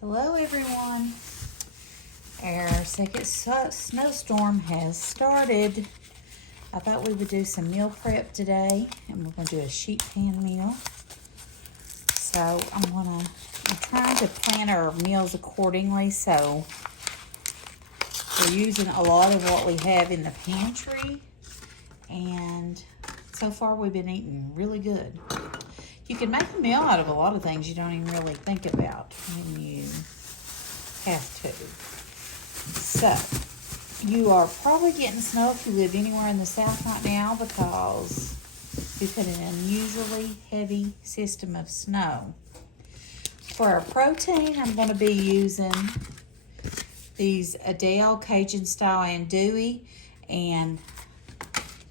Hello everyone. Our second snowstorm has started. I thought we would do some meal prep today, and we're going to do a sheet pan meal. So I'm trying to plan our meals accordingly, so we're using a lot of what we have in the pantry, and so far we've been eating really good. You can make a meal out of a lot of things you don't even really think about when you have to. So, you are probably getting snow if you live anywhere in the south right now because we've had an unusually heavy system of snow. For our protein, I'm going to be using these Adele Cajun Style Andouille, and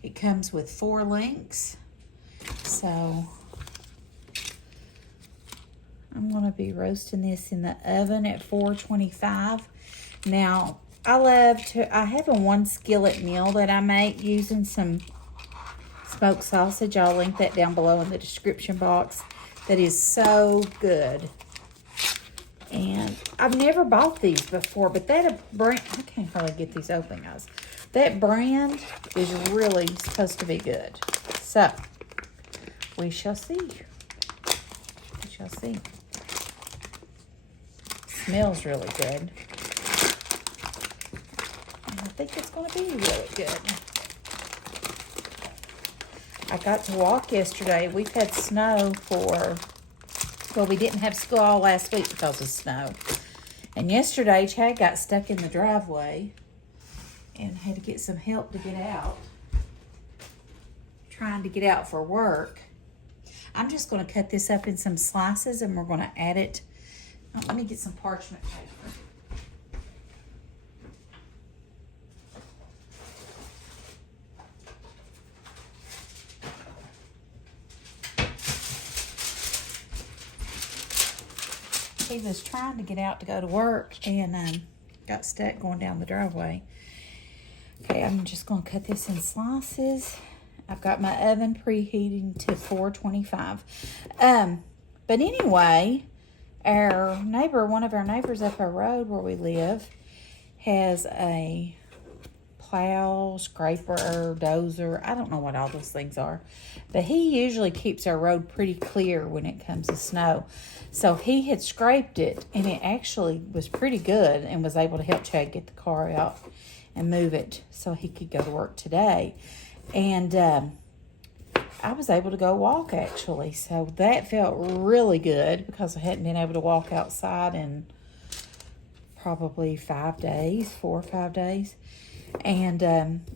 it comes with 4 links. So, I'm going to be roasting this in the oven at 425. Now, I have a 1 skillet meal that I make using some smoked sausage. I'll link that down below in the description box. That is so good. And I've never bought these before, but that brand, I can't hardly get these open, guys. That brand is really supposed to be good. So, we shall see. We shall see. Smells really good. And I think it's going to be really good. I got to walk yesterday. We've had snow we didn't have school all last week because of snow. And yesterday, Chad got stuck in the driveway and had to get some help to get out. Trying to get out for work. I'm just going to cut this up in some slices and we're going to add it. Oh, let me get some parchment paper. He was trying to get out to go to work and got stuck going down the driveway. Okay, I'm just going to cut this in slices. I've got my oven preheating to 425. But anyway, one of our neighbors up our road where we live has a plow, scraper, dozer. I don't know what all those things are. But he usually keeps our road pretty clear when it comes to snow. So he had scraped it, and it actually was pretty good and was able to help Chad get the car out and move it so he could go to work today. And I was able to go walk, actually. So that felt really good because I hadn't been able to walk outside in probably 4 or 5 days. And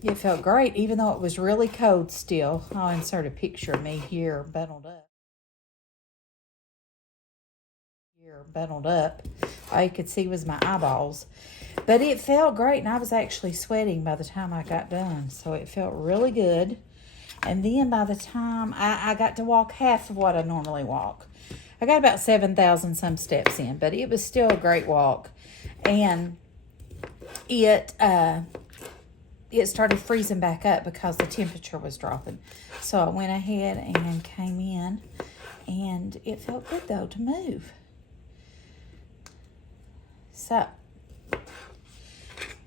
it felt great, even though it was really cold still. I'll insert a picture of me here bundled up. All you could see was my eyeballs. But it felt great, and I was actually sweating by the time I got done. So it felt really good. And then by the time I got to walk half of what I normally walk. I got about 7,000 some steps in, but it was still a great walk. And it started freezing back up because the temperature was dropping. So I went ahead and came in, and it felt good, though, to move. So,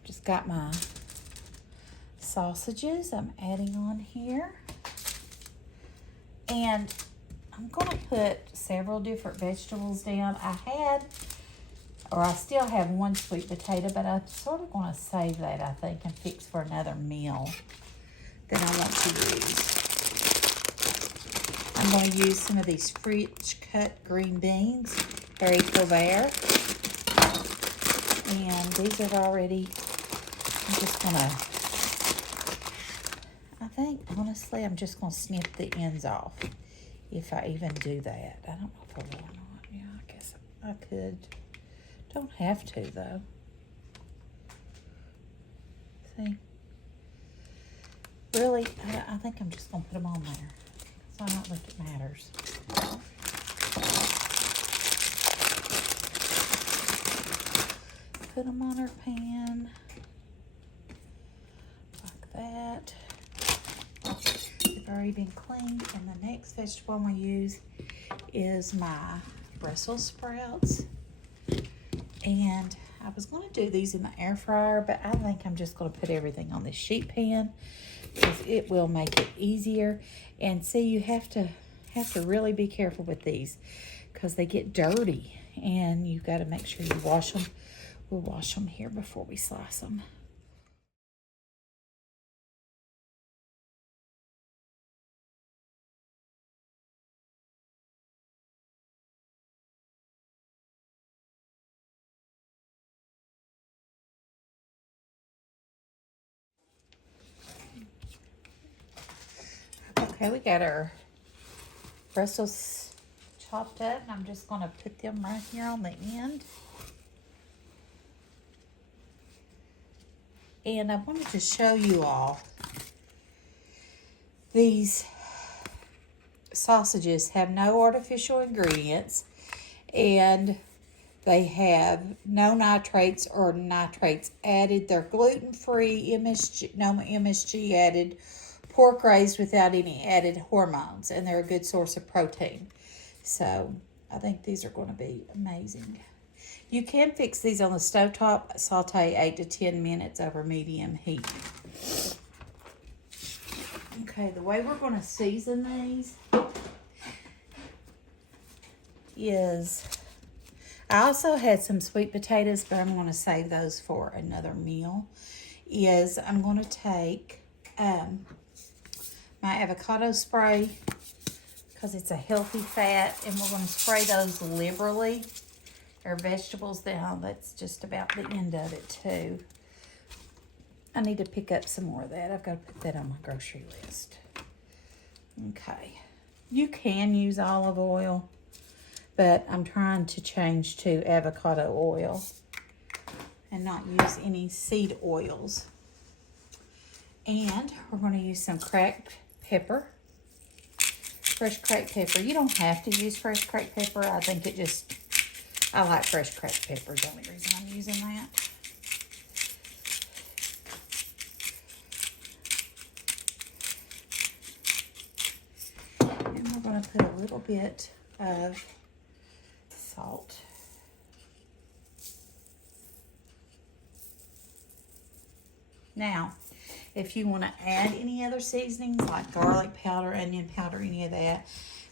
just got my sausages I'm adding on here. And I'm going to put several different vegetables down. I still have 1 sweet potato, but I'm sort of going to save that, I think, and fix for another meal that I want to use. I'm going to use some of these French cut green beans, haricot vert. And these are already, honestly, I'm just going to snip the ends off. If I even do that. I don't know if I will or not. Yeah, I guess I could. Don't have to, though. See? Really, I think I'm just going to put them on there. So I don't think it matters. Put them on our pan. Like that. They've already been cleaned. And the next vegetable I'm going to use is my Brussels sprouts. And I was going to do these in the air fryer, but I think I'm just going to put everything on this sheet pan because it will make it easier. And see, you have to really be careful with these because they get dirty, and you've got to make sure you wash them. We'll wash them here before we slice them. Okay, we got our Brussels chopped up, and I'm just going to put them right here on the end. And I wanted to show you all these sausages have no artificial ingredients, and they have no nitrates or nitrates added. They're gluten-free, no MSG added, pork raised without any added hormones, and they're a good source of protein. So I think these are going to be amazing. You can fix these on the stovetop, saute 8 to 10 minutes over medium heat. Okay, the way we're going to season these is, I also had some sweet potatoes, but I'm going to save those for another meal. I'm going to take my avocado spray because it's a healthy fat, and we're going to spray those liberally. Our vegetables down, that's just about the end of it too. I need to pick up some more of that. I've got to put that on my grocery list. Okay. You can use olive oil, but I'm trying to change to avocado oil and not use any seed oils. And we're going to use some cracked pepper. Fresh cracked pepper. You don't have to use fresh cracked pepper. I think I like fresh cracked pepper. The only reason I'm using that. And we're going to put a little bit of salt. Now, if you want to add any other seasonings like garlic powder, onion powder, any of that,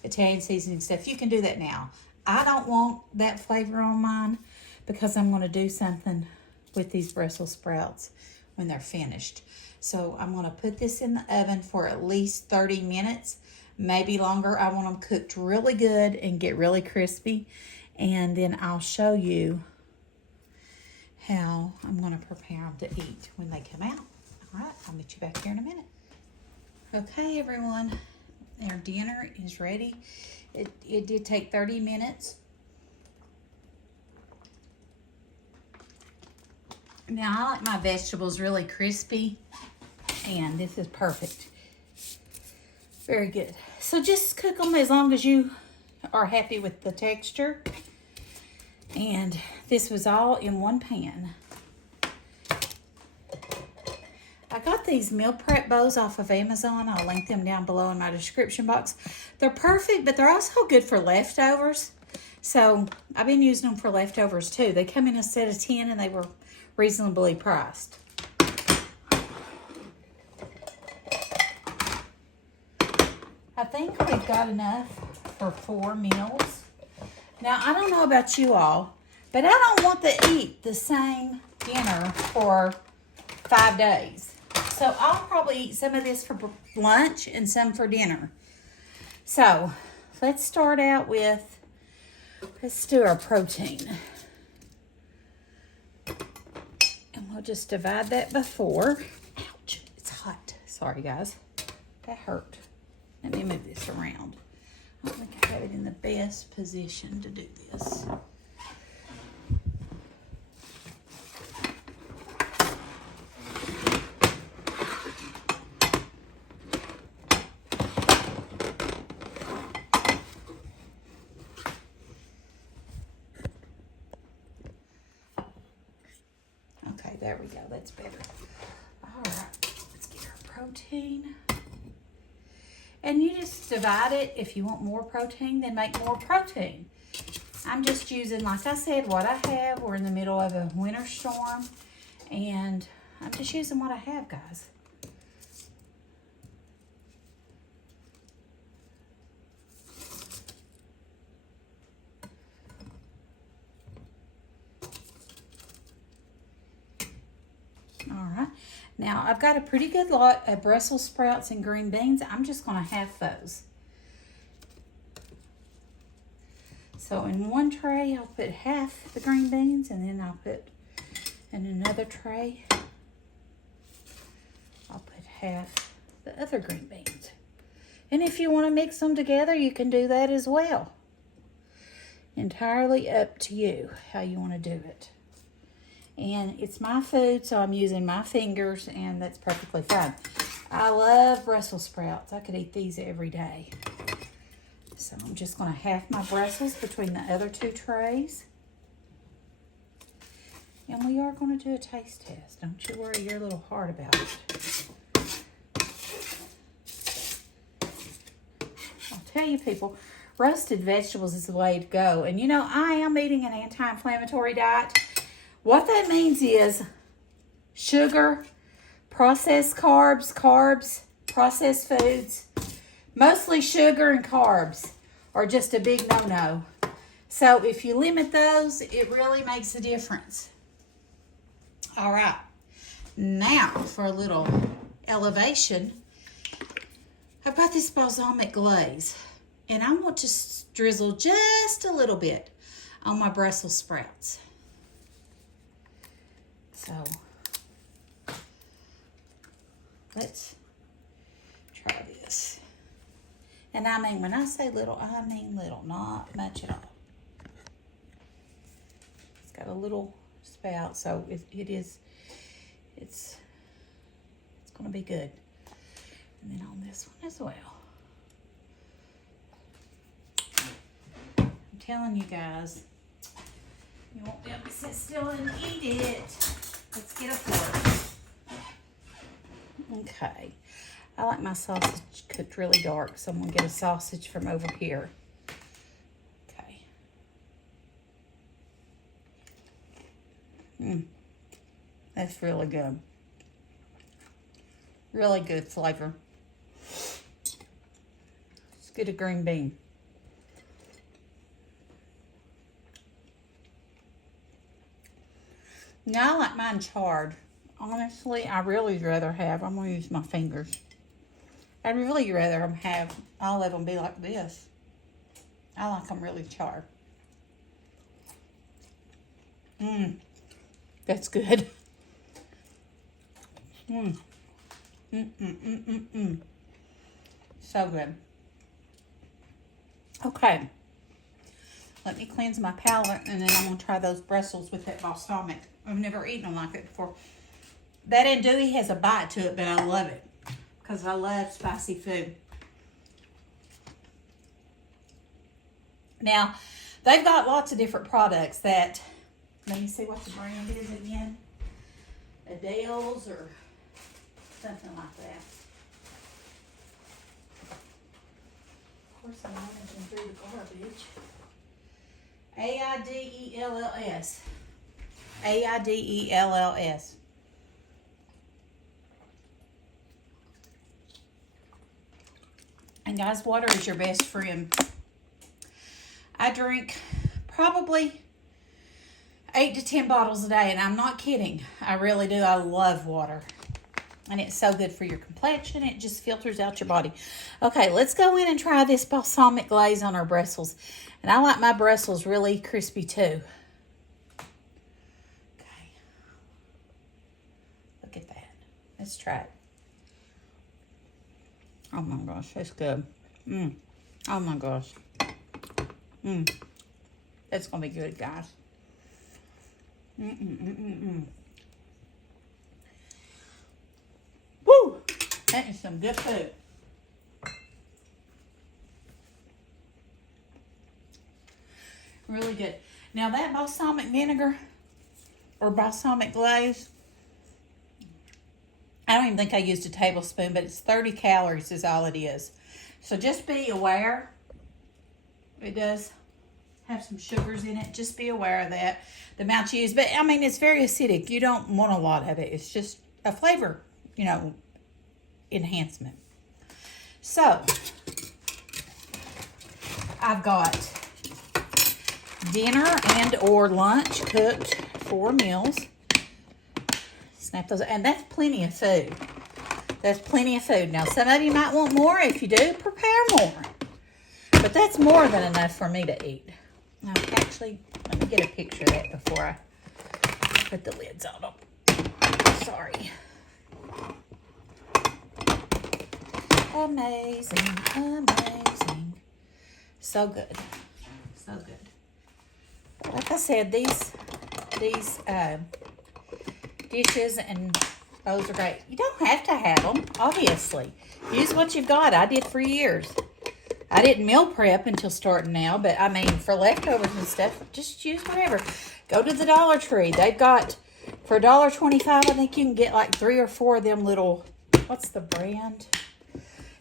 Italian seasoning stuff, you can do that now. I don't want that flavor on mine because I'm going to do something with these Brussels sprouts when they're finished. So I'm going to put this in the oven for at least 30 minutes, maybe longer. I want them cooked really good and get really crispy. And then I'll show you how I'm going to prepare them to eat when they come out. All right, I'll meet you back here in a minute. Okay, everyone, our dinner is ready. It did take 30 minutes. Now, I like my vegetables really crispy, and this is perfect. Very good. So just cook them as long as you are happy with the texture. And this was all in one pan. I got these meal prep bowls off of Amazon. I'll link them down below in my description box. They're perfect, but they're also good for leftovers. So I've been using them for leftovers too. They come in a set of 10 and they were reasonably priced. I think we've got enough for 4 meals. Now, I don't know about you all, but I don't want to eat the same dinner for 5 days. So I'll probably eat some of this for lunch and some for dinner. So let's start out with, let's do our protein. And we'll just divide that before. Ouch, it's hot. Sorry, guys. That hurt. Let me move this around. I don't think I have it in the best position to do this. Okay, there we go. That's better. All right, let's get our protein. And you just divide it. If you want more protein, then make more protein. I'm just using, like I said, what I have. We're in the middle of a winter storm, and I'm just using what I have, guys. All right, now I've got a pretty good lot of Brussels sprouts and green beans. I'm just going to half those. So in one tray, I'll put half the green beans, and then I'll put in another tray, I'll put half the other green beans. And if you want to mix them together, you can do that as well. Entirely up to you how you want to do it. And it's my food, so I'm using my fingers, and that's perfectly fine. I love Brussels sprouts. I could eat these every day. So I'm just going to half my Brussels between the other two trays. And we are going to do a taste test. Don't you worry your little heart about it. I'll tell you, people, roasted vegetables is the way to go. And you know, I am eating an anti-inflammatory diet. What that means is sugar, processed carbs, processed foods, mostly sugar and carbs are just a big no-no. So if you limit those, it really makes a difference. All right, now for a little elevation, I've got this balsamic glaze, and I want to drizzle just a little bit on my Brussels sprouts. So let's try this. And I mean, when I say little, I mean little, not much at all. It's got a little spout, so it's going to be good. And then on this one as well. I'm telling you guys, you won't be able to sit still and eat it. Let's get a fork. Okay. I like my sausage cooked really dark, so I'm going to get a sausage from over here. Okay. That's really good. Really good flavor. Let's get a green bean. Now I like mine charred. Honestly, I really rather have, I'm going to use my fingers. I'd really rather them have all of them be like this. I like them really charred. That's good. So good. Okay. Let me cleanse my palate, and then I'm going to try those Brussels with that balsamic. I've never eaten them like it before. That andouille has a bite to it, but I love it because I love spicy food. Now, they've got lots of different products that, let me see what the brand is again. Adele's or something like that. Of course, I'm managing through the garbage. AIDELLS. AIDELLS. And guys, water is your best friend. I drink probably 8 to 10 bottles a day, and I'm not kidding. I really do. I love water. And it's so good for your complexion. It just filters out your body. Okay, let's go in and try this balsamic glaze on our Brussels. And I like my Brussels really crispy too. Okay. Look at that. Let's try it. Oh my gosh, that's good. Oh my gosh. That's gonna be good, guys. Woo! That is some good food. Really good. Now that balsamic vinegar or balsamic glaze, I don't even think I used a tablespoon, but it's 30 calories is all it is. So just be aware. It does have some sugars in it. Just be aware of that, the amount you use. But I mean, it's very acidic. You don't want a lot of it. It's just a flavor, you know, enhancement. So I've got dinner and or lunch cooked, 4 meals. Snap those, and that's plenty of food. That's plenty of food. Now, some of you might want more. If you do, prepare more. But that's more than enough for me to eat. Now, actually, let me get a picture of that before I put the lids on them. Sorry. Amazing, amazing. So good. So good. Like I said, these dishes and those are great. You don't have to have them, obviously. Use what you've got. I did for years. I didn't meal prep until starting now, but I mean, for leftovers and stuff, just use whatever. Go to the Dollar Tree. They've got, for $1.25, I think you can get like 3 or 4 of them little, what's the brand?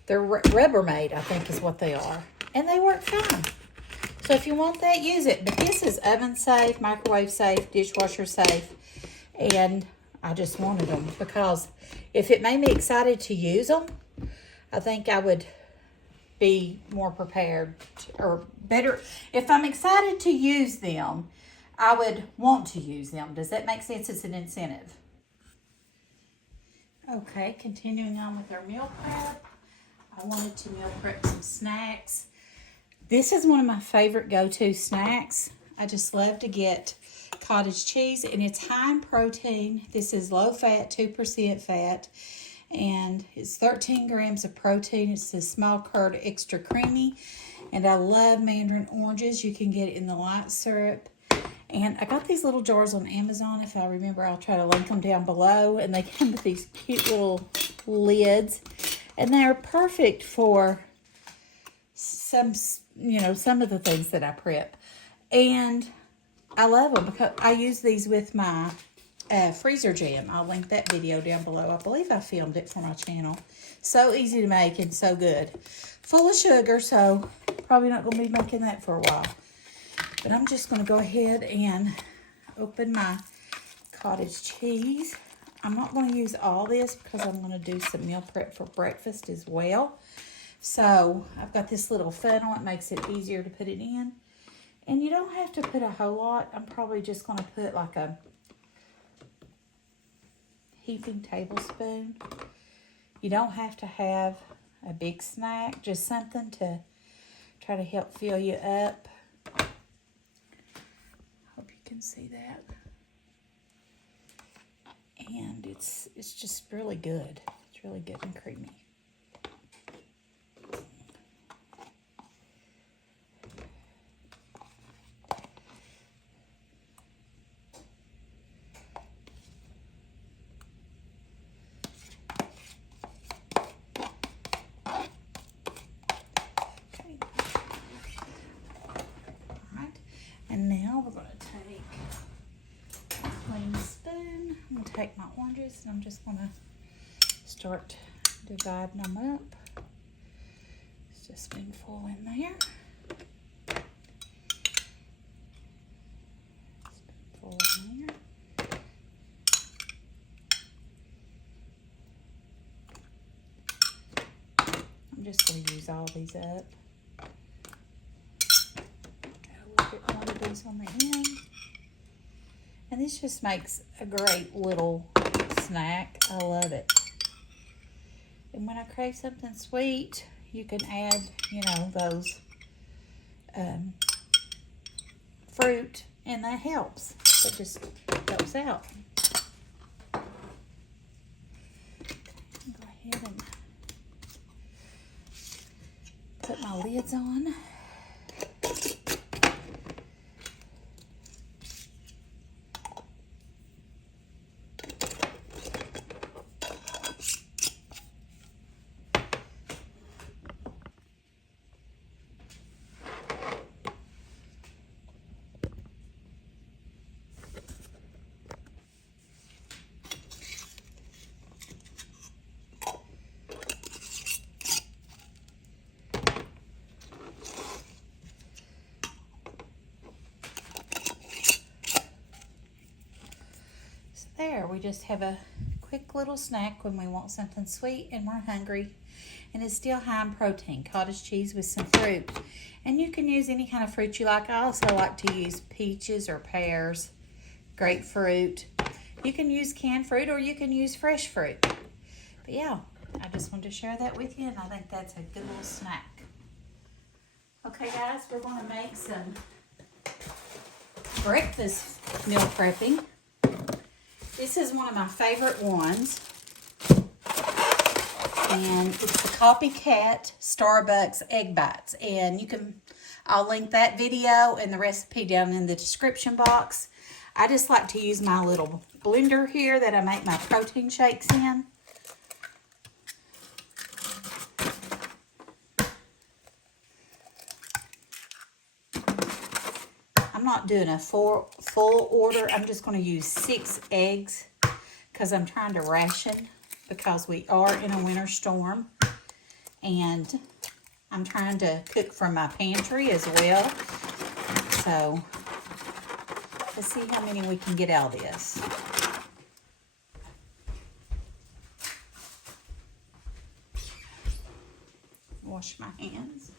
They're Rubbermaid, I think is what they are. And they work fine. So if you want that, use it. But this is oven safe, microwave safe, dishwasher safe. And I just wanted them because if it made me excited to use them, I think I would be more prepared or better. If I'm excited to use them, I would want to use them. Does that make sense? It's an incentive. Okay, continuing on with our meal prep. I wanted to meal prep some snacks. This is one of my favorite go-to snacks. I just love to get cottage cheese, and it's high in protein. This is low fat, 2% fat, and it's 13 grams of protein. It's a small curd, extra creamy, and I love mandarin oranges. You can get it in the light syrup. And I got these little jars on Amazon. If I remember, I'll try to link them down below. And they come with these cute little lids. And they're perfect for some, you know, some of the things that I prep. And I love them because I use these with my freezer jam. I'll link that video down below. I believe I filmed it for my channel. So easy to make and so good. Full of sugar, so probably not going to be making that for a while. But I'm just going to go ahead and open my cottage cheese. I'm not going to use all this because I'm going to do some meal prep for breakfast as well. So I've got this little funnel. It makes it easier to put it in. And you don't have to put a whole lot. I'm probably just going to put like a heaping tablespoon. You don't have to have a big snack. Just something to try to help fill you up. Hope you can see that. And it's just really good. It's really good and creamy. And now we're going to take a clean spoon. I'm going to take my oranges and I'm just going to start dividing them up. It's just a spoonful in there. Spoonful in there. I'm just going to use all these up. One of these on the end, and this just makes a great little snack. I love it. And when I crave something sweet, you can add, you know, those fruit, and that helps. It just helps out. Go ahead and put my lids on. there. We just have a quick little snack when we want something sweet and we're hungry. And it's still high in protein. Cottage cheese with some fruit. And you can use any kind of fruit you like. I also like to use peaches or pears, grapefruit. You can use canned fruit or you can use fresh fruit. But yeah, I just wanted to share that with you, and I think that's a good little snack. Okay guys, we're going to make some breakfast meal prepping. This is one of my favorite ones. And it's the Copycat Starbucks Egg Bites. And I'll link that video and the recipe down in the description box. I just like to use my little blender here that I make my protein shakes in. I'm not doing a full order. I'm just going to use 6 eggs because I'm trying to ration, because we are in a winter storm, and I'm trying to cook from my pantry as well. So let's see how many we can get out of this. Wash my hands.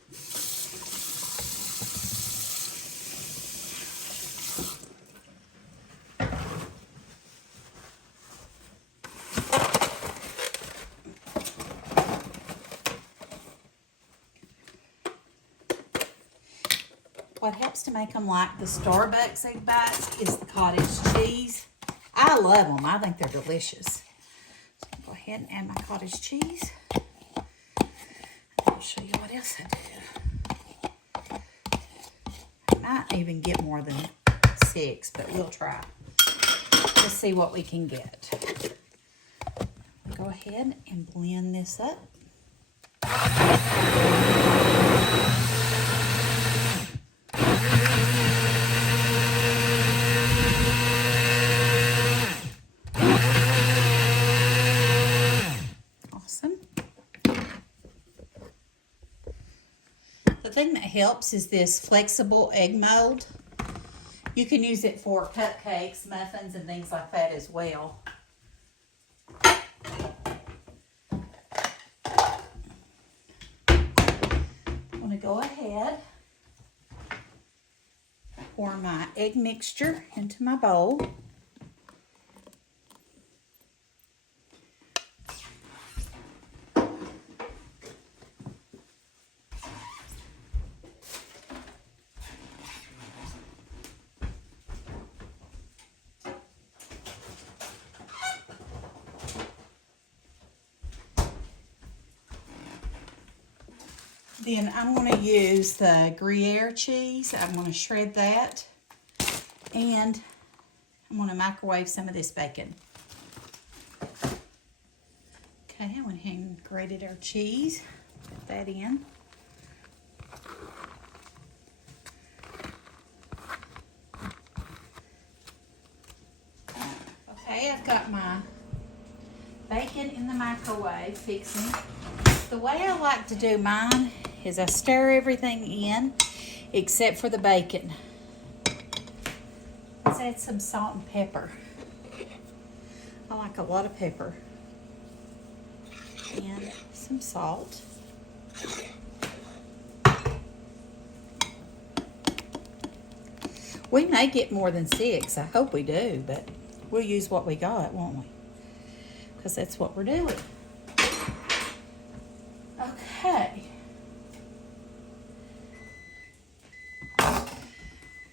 What helps to make them like the Starbucks Egg Bites is the cottage cheese. I love them. I think they're delicious. So I'll go ahead and add my cottage cheese. I'll show you what else I do. I might even get more than 6, but we'll try. Let's see what we can get. Go ahead and blend this up. The thing that helps is this flexible egg mold. You can use it for cupcakes, muffins, and things like that as well. I'm going to go ahead, pour my egg mixture into my bowl. Then I'm going to use the Gruyere cheese. I'm going to shred that. And I'm going to microwave some of this bacon. Okay, I went ahead and grated our cheese. Put that in. Okay, I've got my bacon in the microwave fixing. The way I like to do mine is I stir everything in except for the bacon. Let's add some salt and pepper. I like a lot of pepper. And some salt. We may get more than 6. I hope we do, but we'll use what we got, won't we? Because that's what we're doing. Okay.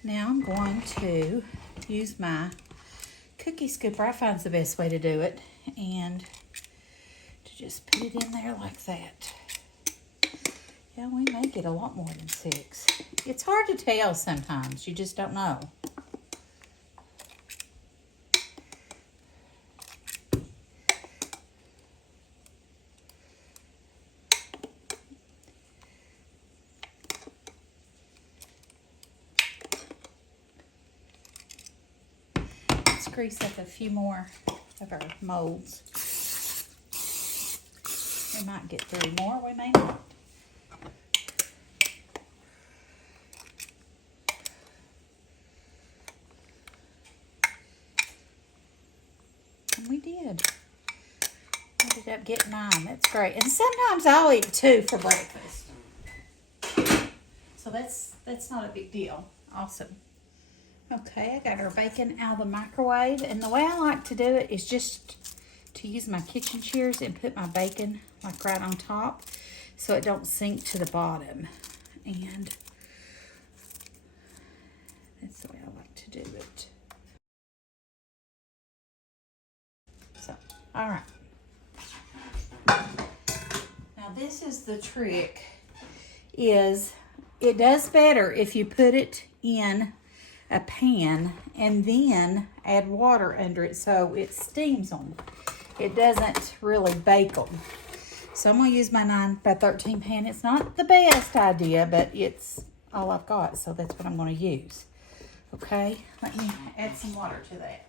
Now I'm going to use my cookie scooper. I find it's the best way to do it. And to just put it in there like that. Yeah, we may get a lot more than 6. It's hard to tell sometimes. You just don't know. Let's grease up a few more of our molds. We might get 3 more, we may not. up getting 9. That's great. And sometimes I'll eat 2 for breakfast. So that's not a big deal. Awesome. Okay, I got our bacon out of the microwave. And the way I like to do it is just to use my kitchen shears and put my bacon like right on top so it don't sink to the bottom. And that's the way I like to do it. So, all right. Now this is the trick, is it does better if you put it in a pan and then add water under it so it steams them. It doesn't really bake them. So I'm going to use my 9x13 pan. It's not the best idea, but it's all I've got, so that's what I'm going to use. Okay, let me add some water to that.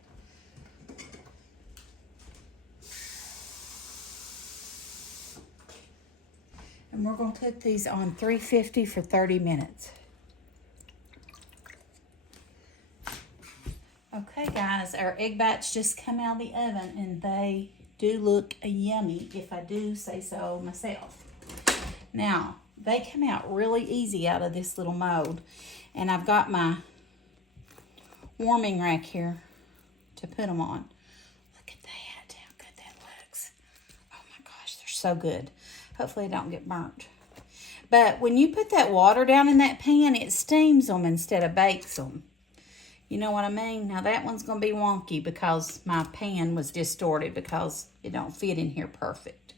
And we're going to put these on 350 for 30 minutes. Okay, guys, our egg bites just come out of the oven, and they do look yummy, if I do say so myself. Now, they come out really easy out of this little mold, and I've got my warming rack here to put them on. Look at that, how good that looks. Oh my gosh, they're so good. Hopefully they don't get burnt. But when you put that water down in that pan, it steams them instead of bakes them. You know what I mean? Now that one's going to be wonky because my pan was distorted because it don't fit in here perfect.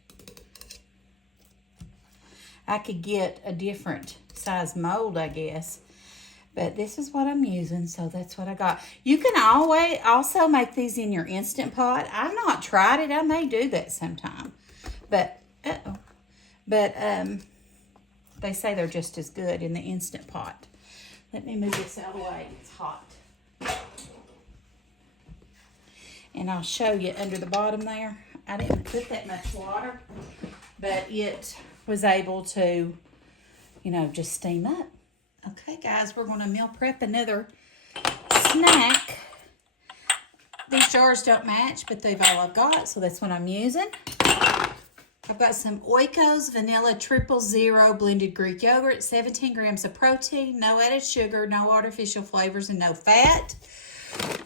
I could get a different size mold, I guess. But this is what I'm using, so that's what I got. You can always also make these in your Instant Pot. I've not tried it. I may do that sometime. But, they say they're just as good in the Instant Pot. Let me move this out of the way. It's hot. And I'll show you under the bottom there. I didn't put that much water, but it was able to, you know, just steam up. Okay, guys, we're going to meal prep another snack. These jars don't match, but they've all I've got, so that's what I'm using. I've got some Oikos Vanilla Triple Zero blended Greek yogurt, 17 grams of protein, no added sugar, no artificial flavors, and no fat.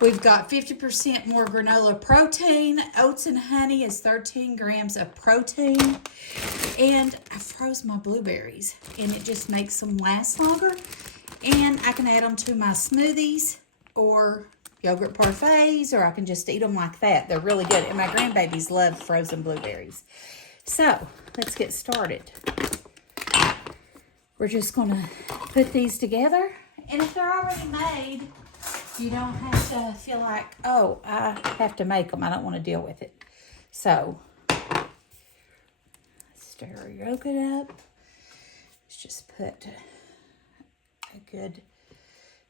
We've got 50% more granola protein. Oats and honey is 13 grams of protein. And I froze my blueberries, and it just makes them last longer. And I can add them to my smoothies or yogurt parfaits, or I can just eat them like that. They're really good, and my grandbabies love frozen blueberries. So, let's get started. We're just going to put these together. And if they're already made, you don't have to feel like, oh, I have to make them. I don't want to deal with it. So, stir our yogurt up. Let's just put a good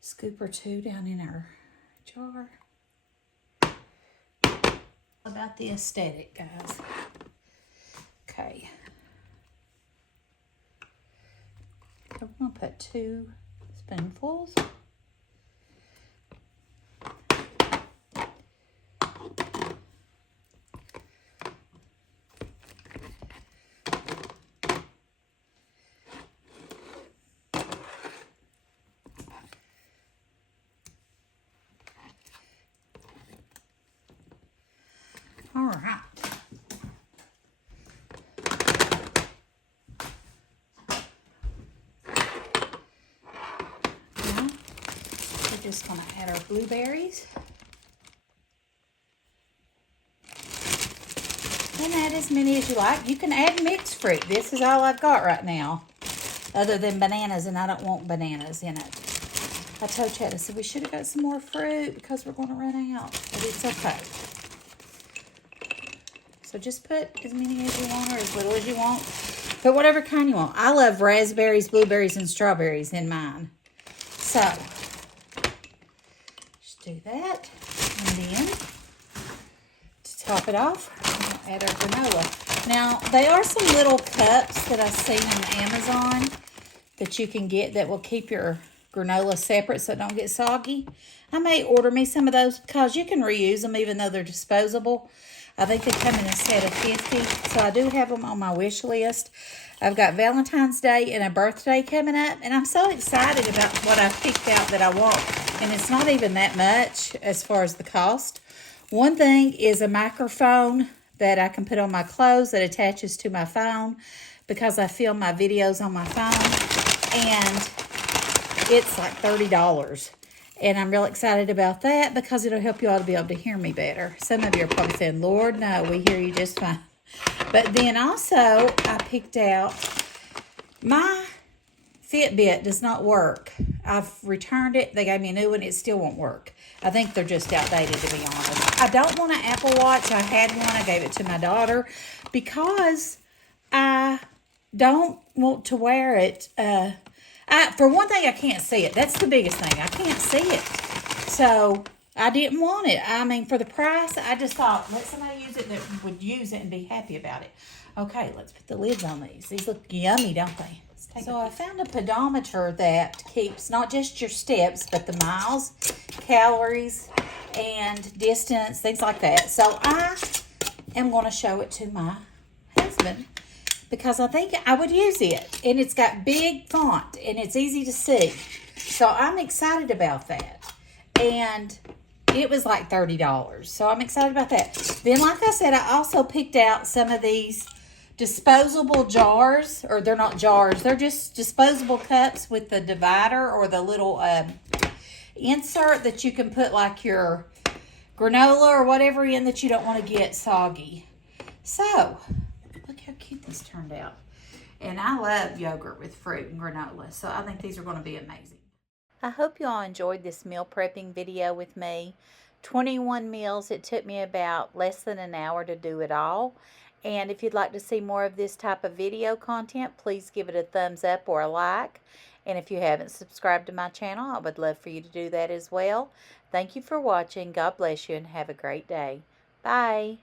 scoop or two down in our jar. About the aesthetic, guys. Okay. I'm going to put 2 spoonfuls. All right. Now, we're just going to add our blueberries. And add as many as you like. You can add mixed fruit. This is all I've got right now, other than bananas, and I don't want bananas in it. I told Chad, I said, we should have got some more fruit because we're going to run out, but it's okay. So just put as many as you want or as little as you want. Put whatever kind you want. I love raspberries, blueberries, and strawberries in mine. So, just do that. And then, to top it off, we'll add our granola. Now, they are some little cups that I've seen on Amazon that you can get that will keep your granola separate so it don't get soggy. I may order me some of those because you can reuse them even though they're disposable. I think they come in a set of 50, so I do have them on my wish list. I've got Valentine's Day and a birthday coming up, and I'm so excited about what I picked out that I want. And it's not even that much as far as the cost. One thing is a microphone that I can put on my clothes that attaches to my phone because I film my videos on my phone, and it's like $30. And I'm real excited about that because it'll help you all to be able to hear me better. Some of you are probably saying, Lord, no, we hear you just fine. But then also, I picked out my Fitbit does not work. I've returned it. They gave me a new one. It still won't work. I think they're just outdated, to be honest. I don't want an Apple Watch. I had one. I gave it to my daughter because I don't want to wear it. For one thing, I can't see it. That's the biggest thing. I can't see it. So I didn't want it. I mean, for the price, I just thought, let somebody use it that would use it and be happy about it. Okay, let's put the lids on these. These look yummy, don't they? So I found a pedometer that keeps not just your steps, but the miles, calories, and distance, things like that. So I am going to show it to my husband because I think I would use it. And it's got big font, and it's easy to see. So I'm excited about that. And it was like $30. So I'm excited about that. Then, like I said, I also picked out some of these disposable jars, or they're not jars, they're just disposable cups with the divider or the little insert that you can put like your granola or whatever in that you don't want to get soggy. So, look how cute this turned out. And I love yogurt with fruit and granola, so I think these are going to be amazing. I hope you all enjoyed this meal prepping video with me. 21 meals. It took me about less than an hour to do it all. And if you'd like to see more of this type of video content, please give it a thumbs up or a like. And if you haven't subscribed to my channel, I would love for you to do that as well. Thank you for watching. God bless you and have a great day. Bye.